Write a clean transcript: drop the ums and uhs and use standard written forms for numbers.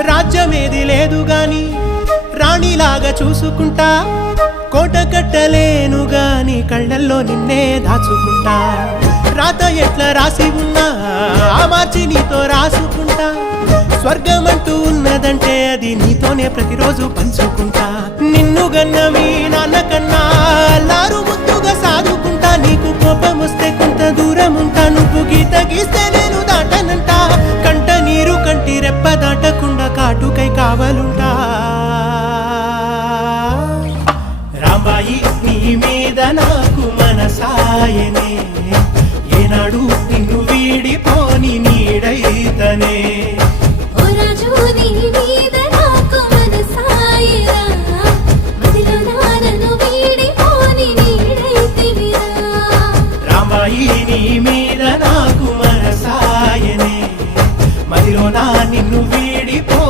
రాజ్యమేది లేదు గాని రాణిలాగా చూసుకుంటా, కోట కట్టలేను గాని కళ్ళల్లో నిన్నే దాచుకుంటా. రాత ఎట్లా రాసి ఉన్నా ఆ మార్చి నీతో రాసుకుంటా. స్వర్గమంటూ ఉన్నదంటే అది నీతోనే ప్రతిరోజు పంచుకుంటా. నిన్ను గన్న మీ నాన్న కన్నా అల్లారు ముద్దుగా సాదుకుంటా. నీకు కోపం వస్తే కొంత దూరం ఉంటా, నువ్వు గీత గీస్తే నేను దాటనంటా. కంట నీరు కంటి రెప్ప దాటకుండా కాటుకై కావలుంటా.